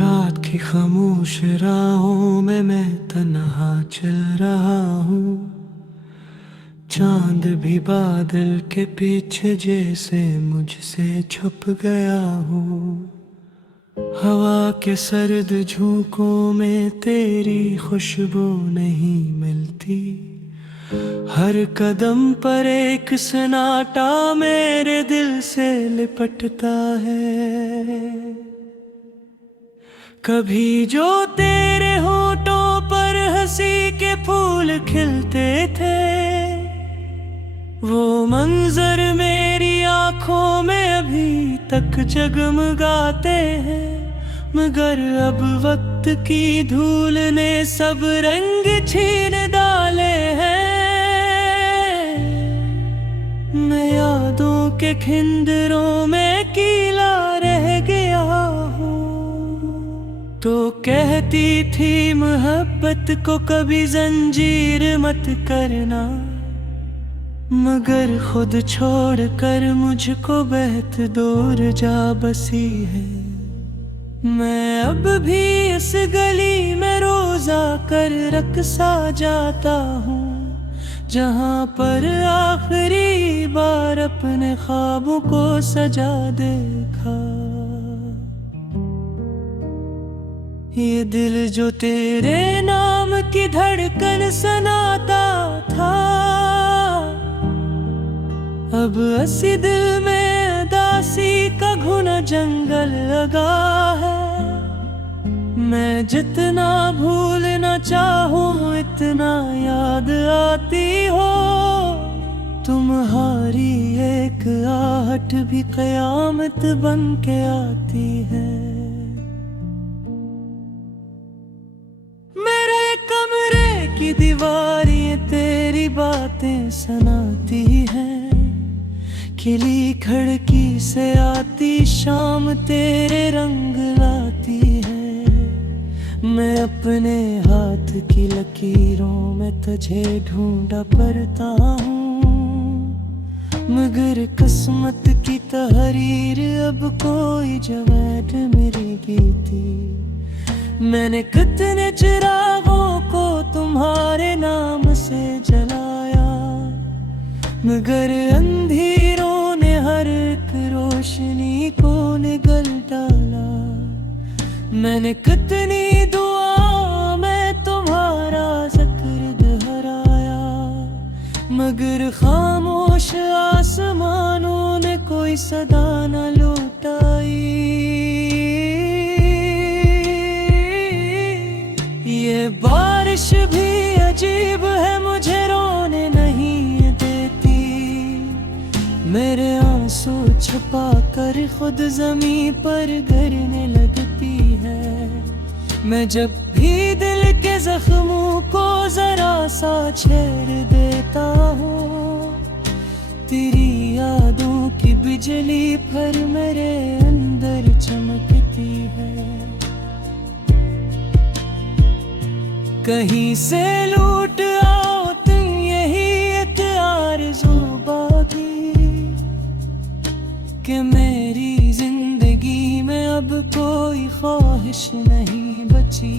रात की खामोश राहों में मैं तन्हा चल रहा हूँ। चांद भी बादल के पीछे जैसे मुझसे छुप गया हूँ। हवा के सर्द झोंकों में तेरी खुशबू नहीं मिलती। हर कदम पर एक सन्नाटा मेरे दिल से लिपटता है। कभी जो तेरे होठों पर हंसी के फूल खिलते थे, वो मंजर मेरी आंखों में अभी तक जगमगाते हैं। मगर अब वक्त की धूल ने सब रंग छीन डाले हैं। मैं यादों के खिंदरों में कीला रह गया हूँ। तो कहती थी मोहब्बत को कभी जंजीर मत करना, मगर खुद छोड़ कर मुझको बेहद दूर जा बसी है। मैं अब भी इस गली में रोज आकर रक़्सा जाता हूँ, जहाँ पर आखिरी बार अपने ख्वाबों को सजा देखा। ये दिल जो तेरे नाम की धड़कन सुनाता था, अब असी दिल में दासी का घुना जंगल लगा है। मैं जितना भूलना चाहूँ इतना याद आती हो। तुम्हारी एक आहट भी क़यामत बन के आती है। मेरे कमरे की दीवारें तेरी बातें सुनाती हैं। खिली खिड़की से आती शाम तेरे रंग लाती है। मैं अपने हाथ की लकीरों में तुझे ढूंढा पड़ता हूँ, मगर किस्मत की तहरीर अब कोई जवाब मिलेगी थी। मैंने कितने चिरागों को तुम्हारे नाम से जलाया, मगर अंधेरों ने हर एक रोशनी को निगल डाला। मैंने कितनी दुआ में तुम्हारा ज़िक्र दोहराया, मगर खामोश आसमानों ने कोई सदा न लौटाई। ये बारिश भी अजीब है, मुझे रोने नहीं देती। मेरे आंसू छुपा कर खुद ज़मीं पर गिरने लगती है। मैं जब भी दिल के जख्मों को जरा सा छेड़ देता हूँ, तेरी यादों की बिजली फिर मेरे अंदर चमकती है। कहीं से लूट आओ तुम यही आरज़ू बाकी, कि मेरी जिंदगी में अब कोई ख्वाहिश नहीं बची।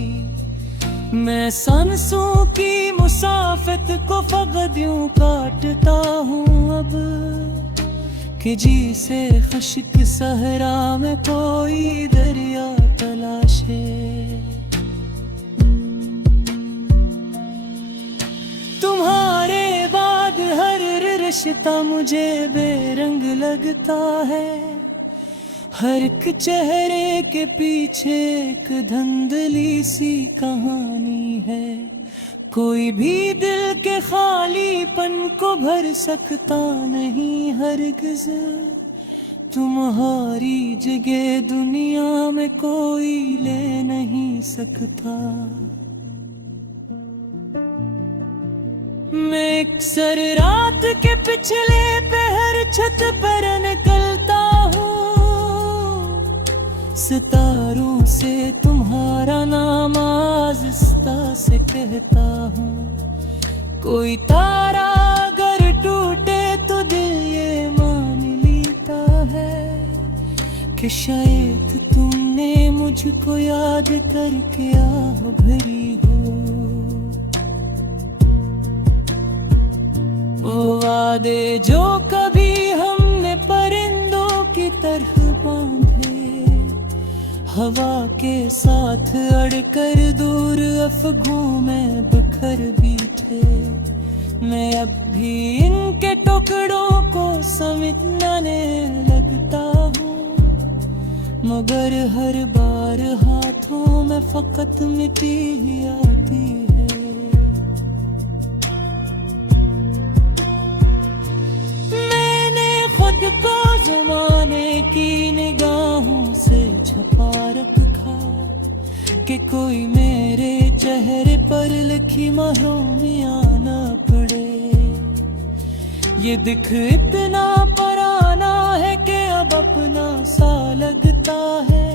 मैं सांसों की मुसाफत को फकत यूं काटता हूँ अब, कि जी से खुश्क सहरा में कोई दरिया तलाशे। तुम्हारे बाद हर रिश्ता मुझे बेरंग लगता है। हर एक चेहरे के पीछे एक धुंधली सी कहानी है। कोई भी दिल के खालीपन को भर सकता नहीं हरगिज़। तुम्हारी जगह दुनिया में कोई ले नहीं सकता। मैं अक्सर रात के पिछले पहर छत पर निकलता हूँ, सितारों से तुम्हारा नाम आहिस्ता से कहता हूँ। कोई तारा अगर टूटे तो दिल ये मान लेता है, कि शायद तुमने मुझ मुझको याद करके आह भरी हो। वो वादे जो कभी हमने परिंदों की तरह बांधे, हवा के साथ अड़कर दूर अफगों में बिखर भी थे। मैं अब भी इनके टुकड़ों को समेटने लगता हूँ, मगर हर बार हाथों में फकत मिट्टी ही आती है। मैंने खुद को ज़माने की निगाहों से छुपा रखा कि कोई मेरे चेहरे पर लिखी महरूमियां ना पड़े। ये दिख इतना पुराना है कि अब अपना सा लगता है,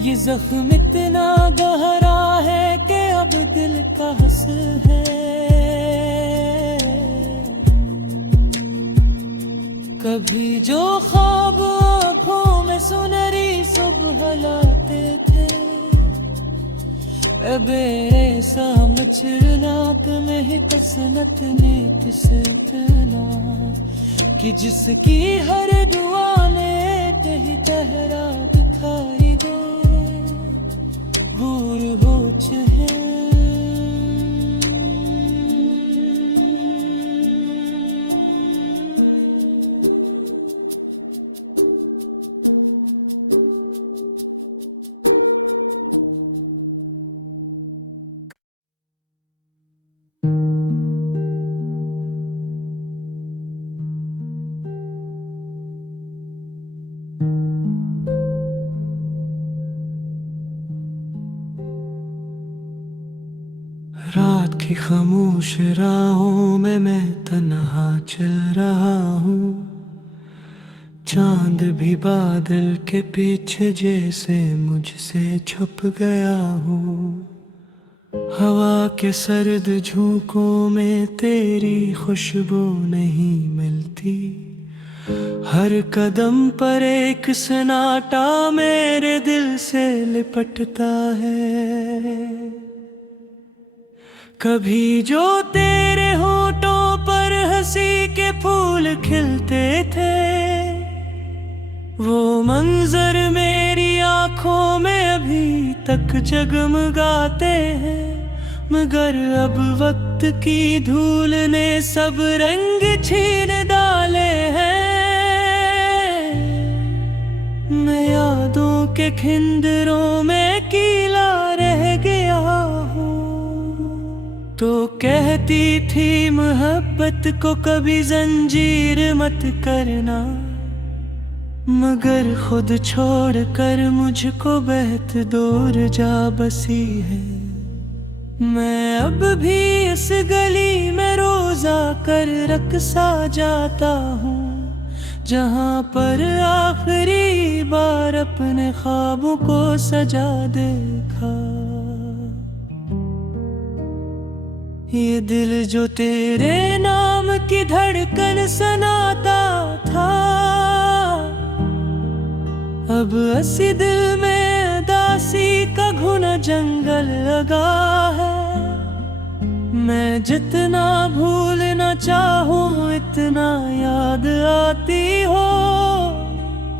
ये जख्म इतना गहरा है कि अब दिल का हंस है। कभी जो ख्वाब आँखों में सुनहरी सुबह लाते थे, अब ऐसा मचरनाक में ही तसनत नीत से इतना कि जिसकी हर दुआ ने ही चेहरा दिखाई दे, दूर हो चाहे। रात की खामोश राहों में मैं तन्हा चल रहा हूँ, चांद भी बादल के पीछे जैसे मुझसे छुप गया हूँ। हवा के सर्द झोंकों में तेरी खुशबू नहीं मिलती, हर कदम पर एक सन्नाटा मेरे दिल से लिपटता है। कभी जो तेरे होठों पर हंसी के फूल खिलते थे, वो मंजर मेरी आंखों में अभी तक जगमगाते हैं, मगर अब वक्त की धूल ने सब रंग छीन डाले हैं। मैं यादों के खिंदरों में कीला रह गया हूँ। तो कहती थी मोहब्बत को कभी जंजीर मत करना, मगर खुद छोड़ कर मुझको बहुत दूर जा बसी है। मैं अब भी इस गली में रोज आकर रक़्सा जाता हूँ, जहाँ पर आखिरी बार अपने ख्वाबों को सजा देखा। ये दिल जो तेरे नाम की धड़कन सुनाता था, अब असी दिल में दासी का घुना जंगल लगा है। मैं जितना भूलना चाहूँ इतना याद आती हो,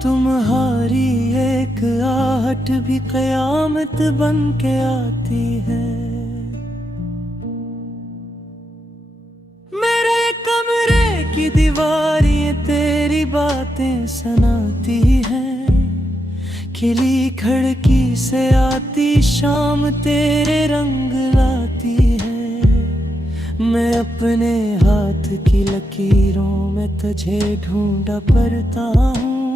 तुम्हारी एक आहट भी कयामत बन के आती है। मेरे कमरे की दीवारें तेरी बातें सुनाती हैं, खिली खिड़की से आती शाम तेरे रंग लाती है। मैं अपने हाथ की लकीरों में तुझे ढूंढा पड़ता हूँ,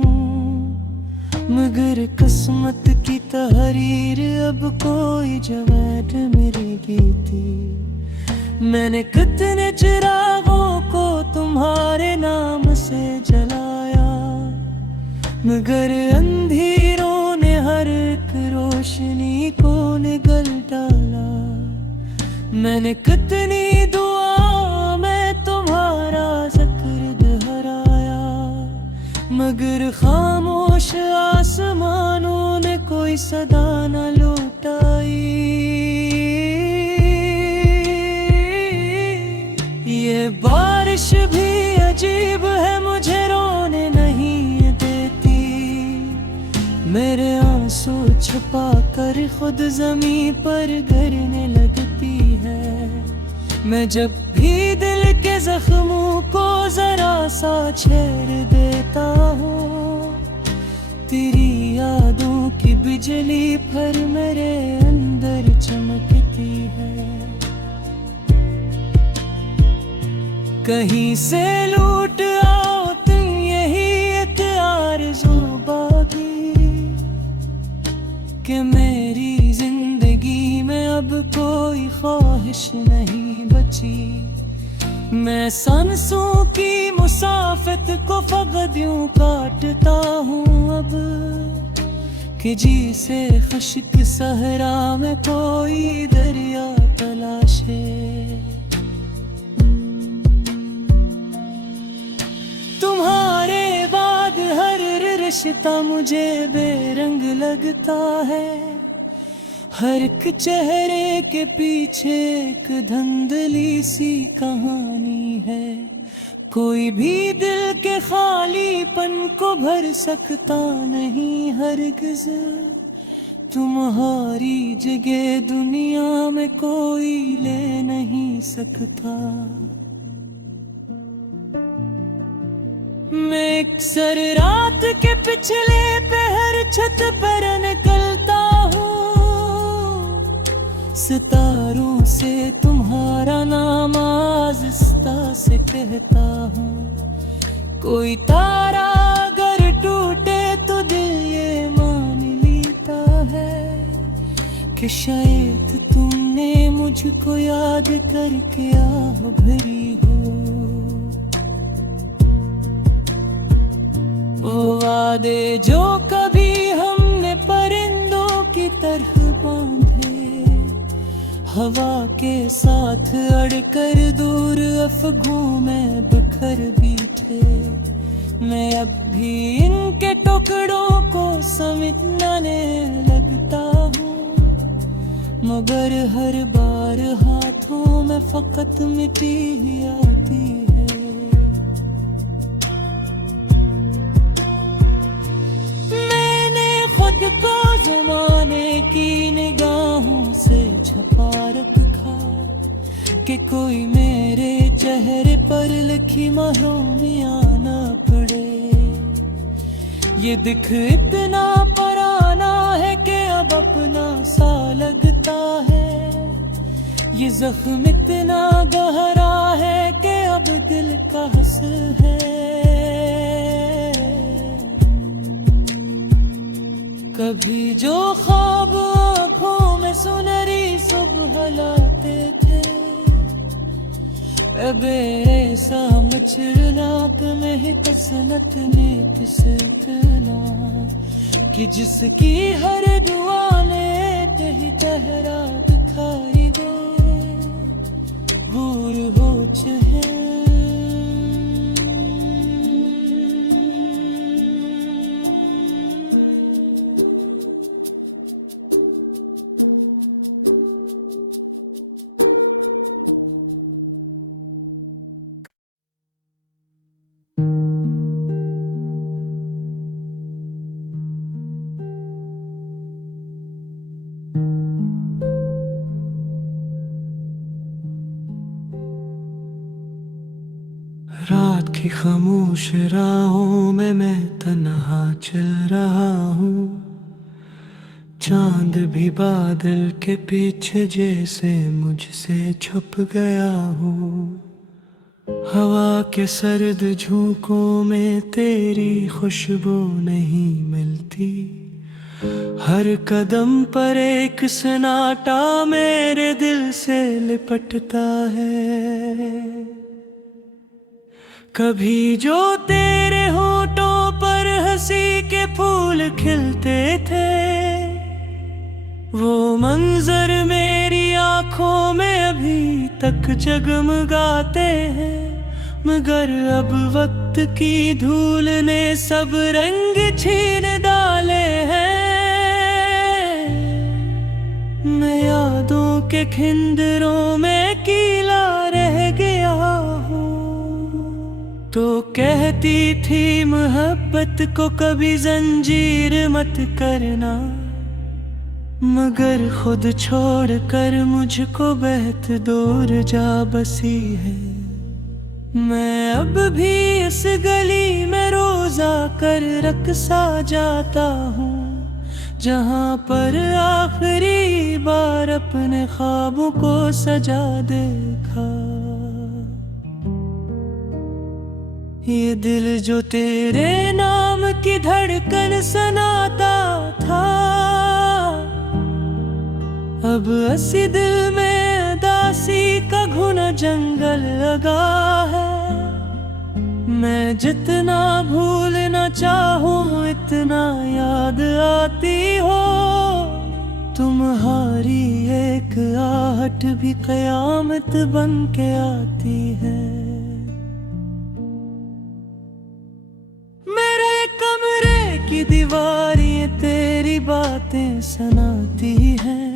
मगर किस्मत की तहरीर अब कोई जवाब मिलेगी थी। मैंने कितने चिरागों को तुम्हारे नाम से जलाया, मगर अंधेरों ने हर एक रोशनी को निगल डाला। मैंने कितनी दुआ में तुम्हारा जिक्र दोहराया, मगर खामोश आसमानों ने कोई सदा न लौट आई। ये बारिश भी अजीब है, मुझे रोने नहीं देती। मेरे आंसू छुपा कर खुद ज़मीं पर गिरने लगती है। मैं जब भी दिल के जख्मों को जरा सा छेड़ देता हूँ, तेरी यादों की बिजली फिर मेरे अंदर चमकती है। कहीं से लूट आओ तुम, यही एक आरज़ू बाकी, कि मेरी जिंदगी में अब कोई ख्वाहिश नहीं बची। मैं सांसों की मुसाफत को फकत यूं काटता हूँ अब, कि जी से खुश्क सहरा में कोई दरिया तलाशे। तुम्हारे बाद हर रिश्ता मुझे बेरंग लगता है। हर एक चेहरे के पीछे एक धुंधली सी कहानी है। कोई भी दिल के खालीपन को भर सकता नहीं हरगिज़। तुम्हारी जगह दुनिया में कोई ले नहीं सकता। मैं अक्सर रात के पिछले पहर छत पर निकलता हूँ, सितारों से तुम्हारा नाम आहिस्ता से कहता हूँ। कोई तारा अगर टूटे तो दिल ये मान लेता है, कि शायद तुमने मुझको याद करके आह भरी हो। वो वादे जो कभी हमने परिंदों की तरह बांधे, हवा के साथ अड़कर दूर अफगों में बिखर भी थे। मैं अब भी इनके टुकड़ों को समेटने लगता हूँ, मगर हर बार हाथों में फकत मिट्टी ही आती है। खुद को ज़माने की निगाहों से छुपा रखा, कि कोई मेरे चेहरे पर लिखी महरूमियाँ न पड़े। ये दिख इतना पुराना है कि अब अपना सा लगता है। ये जख्म इतना गहरा है कि अब दिल का हंस है। कभी जो ख्वाब आँखों में सुनहरी सुबह लाते थे, अब ऐसा मचरनाक में ही कसनत नीत से इतना, कि जिसकी हर दुआ लेते ही चेहरा दिखाई दे, दूर हो चाहे। रात की खामोश राहों में मैं तन्हा चल रहा हूँ। चांद भी बादल के पीछे जैसे मुझसे छुप गया हूँ। हवा के सर्द झोंकों में तेरी खुशबू नहीं मिलती। हर कदम पर एक सन्नाटा मेरे दिल से लिपटता है। कभी जो तेरे होठों पर हंसी के फूल खिलते थे, वो मंजर मेरी आंखों में अभी तक जगमगाते हैं। मगर अब वक्त की धूल ने सब रंग छीन डाले हैं। के खिंदरों में कीला रह गया हूँ। तो कहती थी मोहब्बत को कभी जंजीर मत करना, मगर खुद छोड़ कर मुझको बहुत दूर जा बसी है। मैं अब भी इस गली में रोज आकर रक़्सा जाता हूँ, जहाँ पर आखिरी बार अपने ख्वाबों को सजा देखा। ये दिल जो तेरे नाम की धड़कन सुनाता था, अब असी दिल में उदासी का घुना जंगल लगा है। मैं जितना भूलना चाहूँ इतना याद आती हो, तुम्हारी एक आहट भी क़यामत बन के आती है। मेरे कमरे की दीवारें तेरी बातें सुनाती हैं,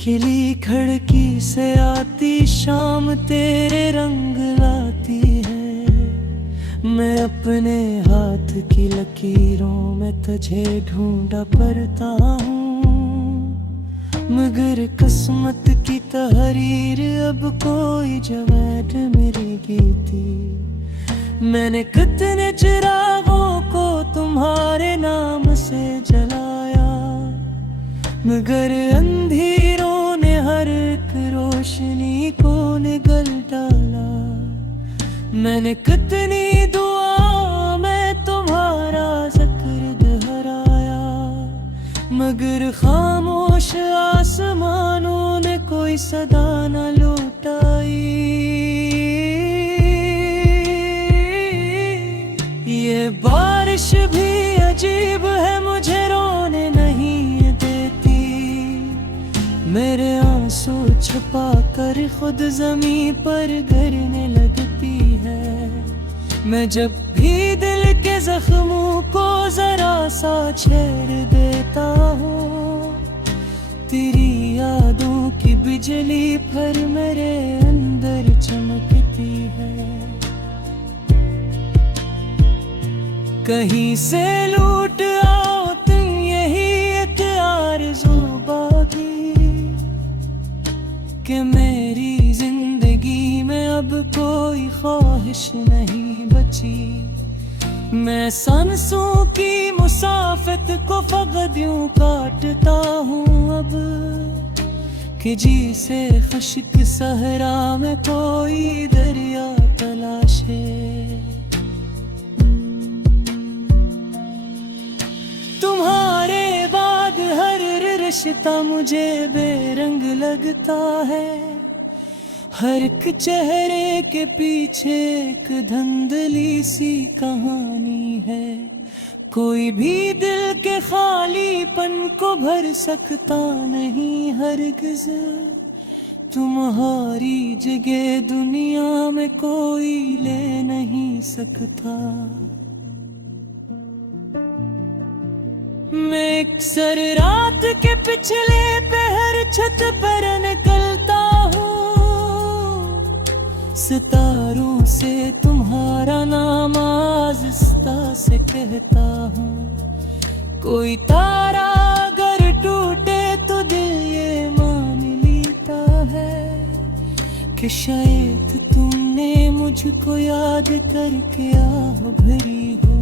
खिली खिड़की से आती शाम तेरे रंग लाती है। मैं अपने हाथ की लकीरों में तुझे ढूंढा पड़ता हूँ, मगर किस्मत की तहरीर अब कोई जवाब मिलेगी थी। मैंने कितने चिरागों को तुम्हारे नाम से जलाया, मगर अंधेरों ने हर एक रोशनी को निगल डाला। मैंने कितनी दुआ में तुम्हारा जिक्र दोहराया, मगर खामोश आसमानों ने कोई सदा न लौटाई। ये बारिश भी अजीब है, मुझे रोने नहीं देती। मेरे आंसू छुपा कर खुद ज़मीं पर गिरने लगती है। मैं जब भी दिल के जख्मों को जरा सा छेड़ देता हूँ, तेरी यादों की बिजली फिर मेरे अंदर चमकती है। कहीं से लूट आओ तुम, यही एक आरज़ू बाकी, कि मेरी जिंदगी में अब कोई ख्वाहिश नहीं बची। मैं सांसों की मुसाफत को फ़क़त यूं काटता हूँ अब, कि जी से खुश्क सहरा में कोई दरिया तलाशे। तुम्हारे बाद हर रिश्ता मुझे बेरंग लगता है, हर एक चेहरे के पीछे एक धुंधली सी कहानी है। कोई भी दिल के खालीपन को भर सकता नहीं हरगिज़, तुम्हारी जगह दुनिया में कोई ले नहीं सकता। मैं अक्सर रात के पिछले पहर छत पर निकलता हूँ, सितारों से तुम्हारा नाम आहिस्ता से कहता हूँ। कोई तारा अगर टूटे तो दिल ये मान लेता है, कि शायद तुमने मुझको याद करके आह भरी हो।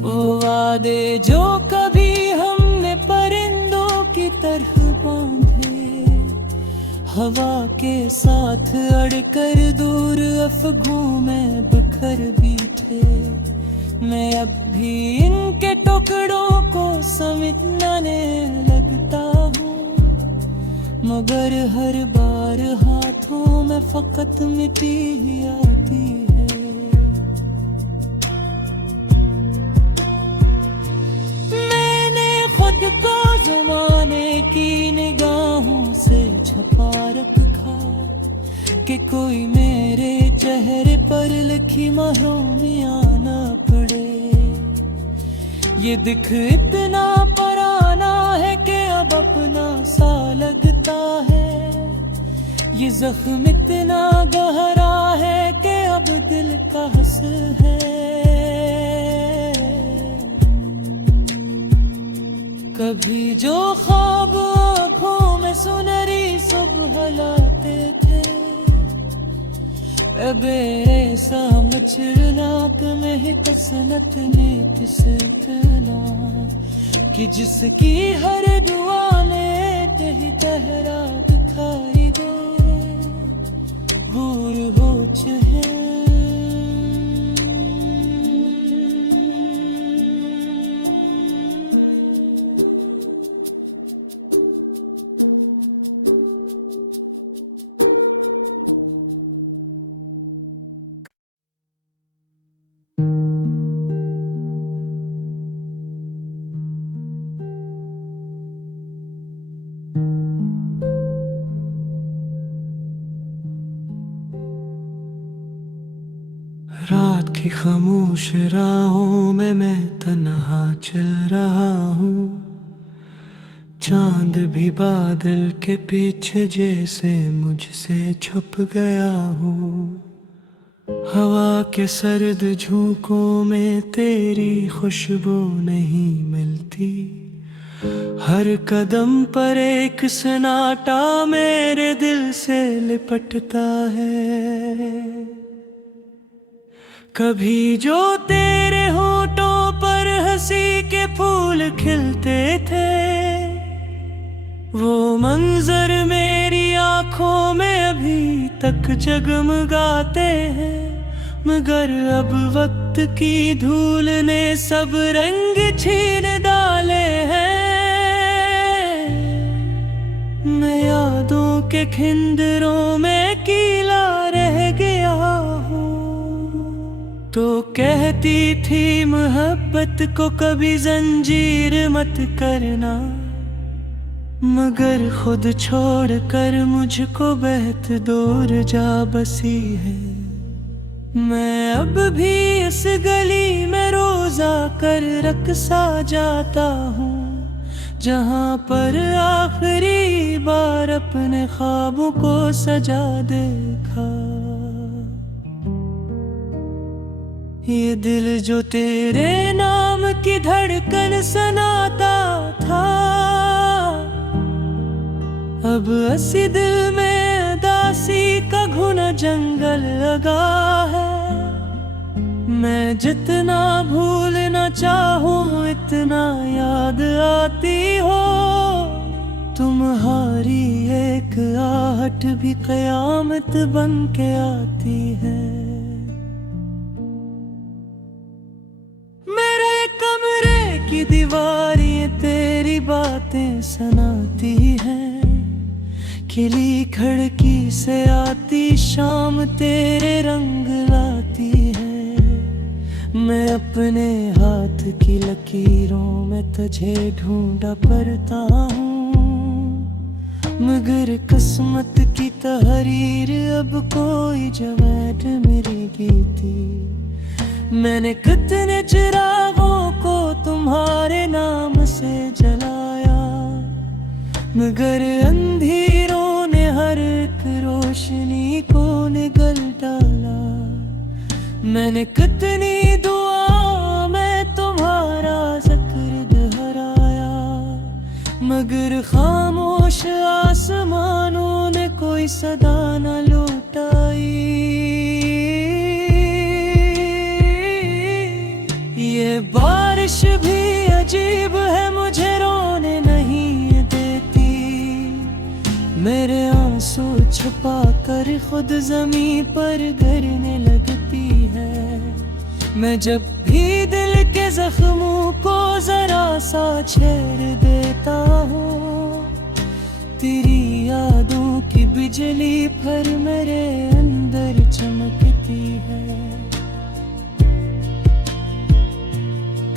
वो वादे जो कभी हमने परिंदों की तरह बांधे, हवा के साथ अड़कर दूर अफ़गों में बिखर भी थे। मैं अब भी इनके टुकड़ों को समेटने लगता हूँ, मगर हर बार हाथों में फ़क़त मिट्टी ही आती है। खुद को ज़माने की निगाहों से छुपा रखा, कि कोई मेरे चेहरे पर लिखी महरूमियाँ न पड़े। ये दिख इतना पुराना अब अपना सा लगता है। ये जख्म इतना गहरा है कि अब दिल का हंस है। कभी जो ख्वाब आँखों में सुनहरी सुबह लाते थे, अब ऐसा मचरनाक में ही तसनत नीत से इतना कि जिसकी हर दुआ लेते ही चेहरा दिखाई दे, हूर हो चहे। रात की खामोश राहों में मैं तन्हा चल रहा हूँ। चांद भी बादल के पीछे जैसे मुझसे छुप गया हूँ। हवा के सर्द झोंकों में तेरी खुशबू नहीं मिलती। हर कदम पर एक सन्नाटा मेरे दिल से लिपटता है। कभी जो तेरे होठों पर हंसी के फूल खिलते थे, वो मंजर मेरी आंखों में अभी तक जगमगाते हैं। मगर अब वक्त की धूल ने सब रंग छीन डाले हैं। मैं यादों के खिंदरों में कीला रह गया हूँ। तो कहती थी मोहब्बत को कभी जंजीर मत करना, मगर खुद छोड़कर मुझको बेहद दूर जा बसी है। मैं अब भी इस गली में रोज आकर रक़्सा जाता हूँ, जहाँ पर आखिरी बार अपने ख्वाबों को सजा देखा। ये दिल जो तेरे नाम की धड़कन सुनाता था, अब असी दिल में उदासी का घुना जंगल लगा है। मैं जितना भूलना चाहूँ इतना याद आती हो। तुम्हारी एक आहट भी क़यामत बन के आती है। की दीवारें तेरी बातें सुनाती हैं, खिली खिड़की से आती शाम तेरे रंग लाती है। मैं अपने हाथ की लकीरों में तुझे ढूंढा पड़ता हूँ, मगर किस्मत की तहरीर अब कोई जवाब मेरी गीती। मैंने कितने चिरागों को तुम्हारे नाम से जलाया, मगर अंधेरों ने हर एक रोशनी को निगल डाला। मैंने कितनी दुआ में तुम्हारा जिक्र दोहराया, मगर खामोश आसमानों ने कोई सदा न लौटाई। ये बारिश भी अजीब है, मुझे रोने नहीं देती। मेरे आंसू छुपा कर खुद ज़मीं पर गिरने लगती है। मैं जब भी दिल के जख्मों को जरा सा छेड़ देता हूँ, तेरी यादों की बिजली फिर मेरे अंदर चमकती है।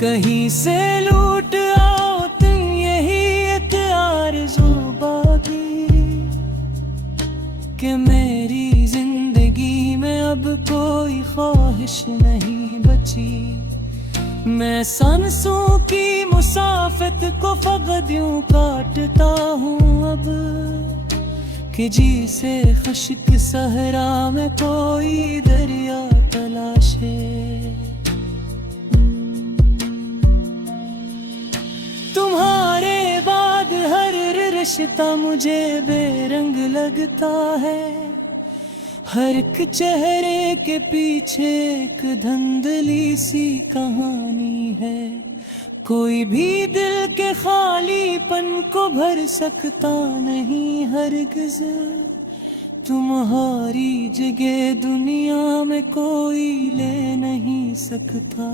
कहीं से लूट आओ तुम यही एक आरज़ू बाकी, कि मेरी जिंदगी में अब कोई ख्वाहिश नहीं बची। मैं सांसों की मुसाफत को फकत यूं काटता हूँ अब, कि जी से खुश्क सहरा में कोई दरिया तलाशे। तुम्हारे बाद हर रिश्ता मुझे बेरंग लगता है, हर एक चेहरे के पीछे एक धुंधली सी कहानी है। कोई भी दिल के खालीपन को भर सकता नहीं हरगिज़, तुम्हारी जगह दुनिया में कोई ले नहीं सकता।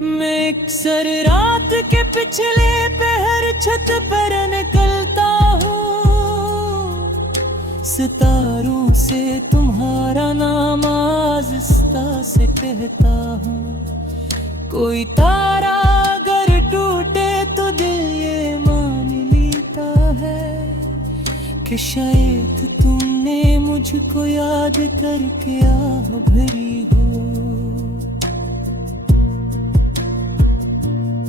मैं अक्सर रात के पिछले पहर छत पर निकलता हूँ, सितारों से तुम्हारा नाम आहिस्ता से कहता हूँ। कोई तारा अगर टूटे तो दिल ये मान लेता है, कि शायद तुमने मुझको याद करके आह भरी हो।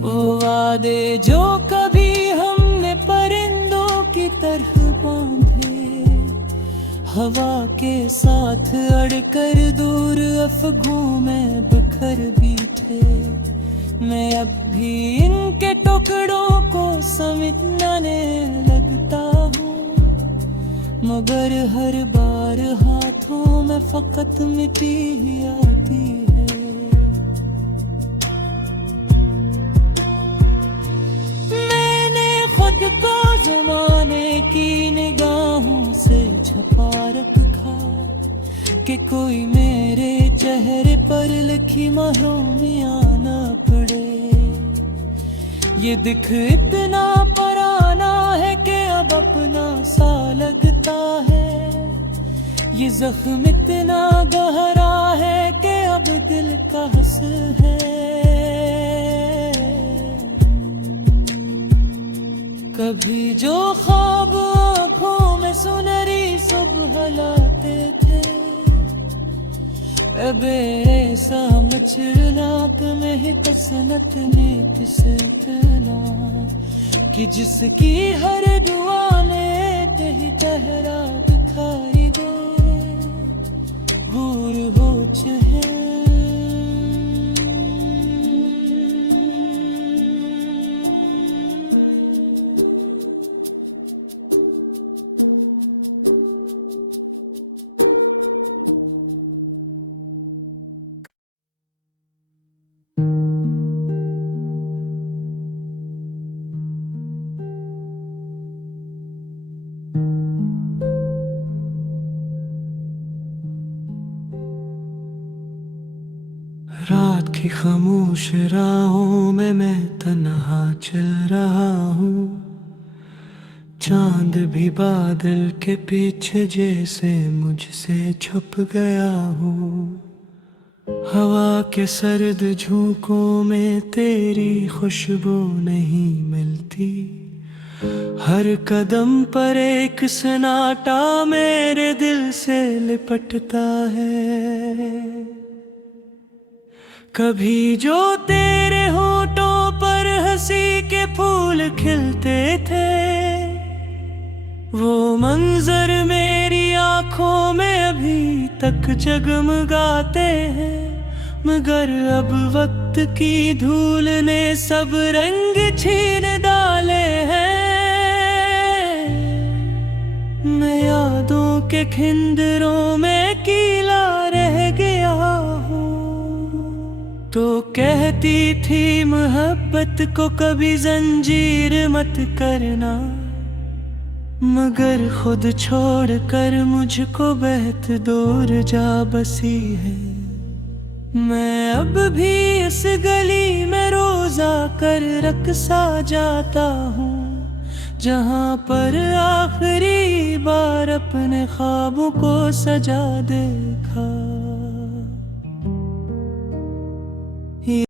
वो वादे जो कभी हमने परिंदों की तरह बांधे, हवा के साथ अड़कर दूर अफगों में बिखर भी थे। मैं अब भी इनके टुकड़ों को समेटने लगता हूँ, मगर हर बार हाथों में फकत मिट्टी ही आती है। मैंने खुद को ज़माने की निगाहों से छुपा रखा, कि कोई मेरे चेहरे पर लिखी महरूमियां ना पड़े। ये दिख इतना पुराना है कि अब अपना सा लगता है, ये जख्म इतना गहरा है कि अब दिल का हंस है। कभी जो ख्वाब आँखों में सुनहरी सुबह लाते थे, अब ऐसा मचरनाक में ही कसनत नीत से तला, कि जिसकी हर दुआ लेते ही चेहरा दिखाई दे, दूर हो चाहे। रात की खामोश राहों में मैं तन्हा चल रहा हूँ, चांद भी बादल के पीछे जैसे मुझसे छुप गया हूँ। हवा के सर्द झोंकों में तेरी खुशबू नहीं मिलती, हर कदम पर एक सन्नाटा मेरे दिल से लिपटता है। कभी जो तेरे होठों पर हंसी के फूल खिलते थे, वो मंजर मेरी आंखों में अभी तक जगमगाते हैं। मगर अब वक्त की धूल ने सब रंग छीन डाले हैं। मैं यादों के खिंदरों में कीला रह गया हूँ। तो कहती थी मोहब्बत को कभी जंजीर मत करना, मगर खुद छोड़कर मुझको बेहद दूर जा बसी है। मैं अब भी इस गली में रोज आकर रक़्सा जाता हूँ, जहाँ पर आखिरी बार अपने ख्वाबों को सजा देखा।